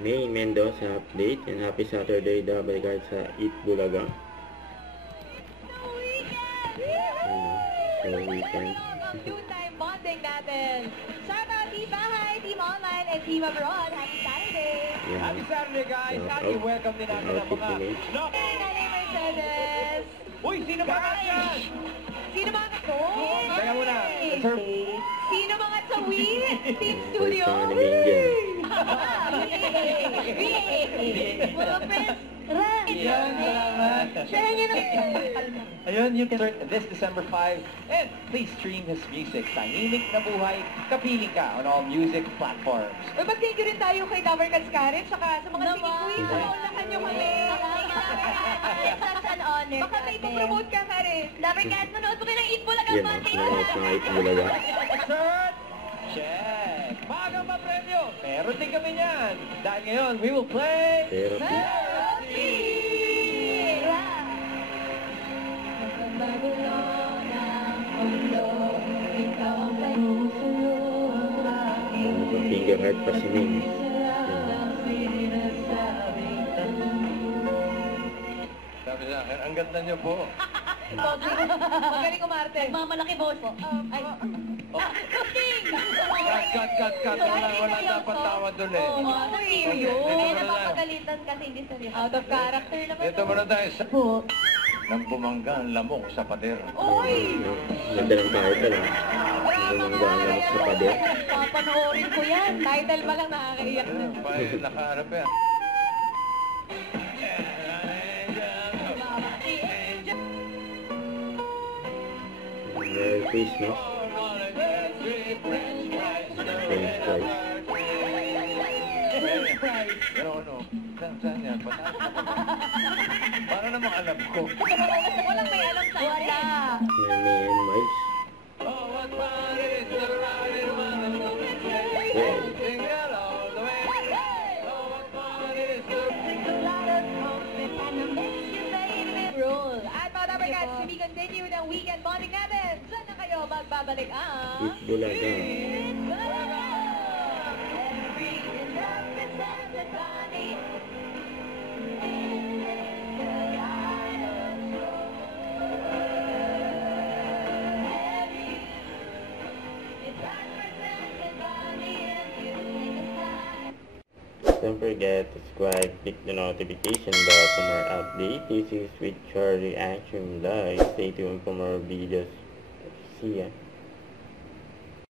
May Mendoza update and happy Saturday double guard sa Eat Bulaga. So weekend. Two-time bonding natin. Shout out Team Bahay, Team Online, and Team Abroad. Happy Saturday! Yeah. Happy Saturday, guys! Happy welcome din natin ang mga... No! Nanay Mercedes! Uy, sino ba yan? Sino mga to? Teka muna. Sir. Sino mga tawi? Team Studio? First time na Indian. Mga friends. Yan, salamat. Share nyo na. Ayun, you can start this December 5. And please stream his music. Tahimik na buhay, kapili ka on all music platforms. Uy, mag-thank you rin tayo kay Cover Cats Karen, saka sa mga singing queens. Naulahan nyo kami. It's such an honor. Baka may ipopromote ka, Karen. Lover Cat, manood po kayo ng Eat Bulaga Yan, nanonood sa mga Eat Bulaga. Shirt! Check! Magang papremyo! Meron din kami niyan. Dahil ngayon, we will play... Therapy. Finger heart pa si Ming. Sabi sa akin, ang ganda niyo po. Magaling umarte. Mamalaki boss po. Ay. Cut. Wala dapat tawa doon eh. Seryo. May napapagalitan kasi hindi seryoso. Out of character naman. Dito muna tayo sa... Po. Nang bumangga ang lamok sa pader. Uy! Ganda ng title ah. Bumangga ang lamok sa pader. Papanoorin ko yan. Title pa lang nakakaiyak na. Nakaharap yan. Merry Christmas. French fries. Pero ano, saan yan? Para namang alam ko. Walang may alam sa Wala. Many and miles. Oh, what fun it is to ride in one of those Yeah. Sing it all the way. Oh, what fun it is to... Roll. At mga Dapper Cats, to be continued ang weekend bonding natin. Saan na kayo magbabalik ang... Eat Bulaga. Don't forget to subscribe, click the notification bell for more updates. This is with Charlie Action Live. Stay tuned for more videos. See ya.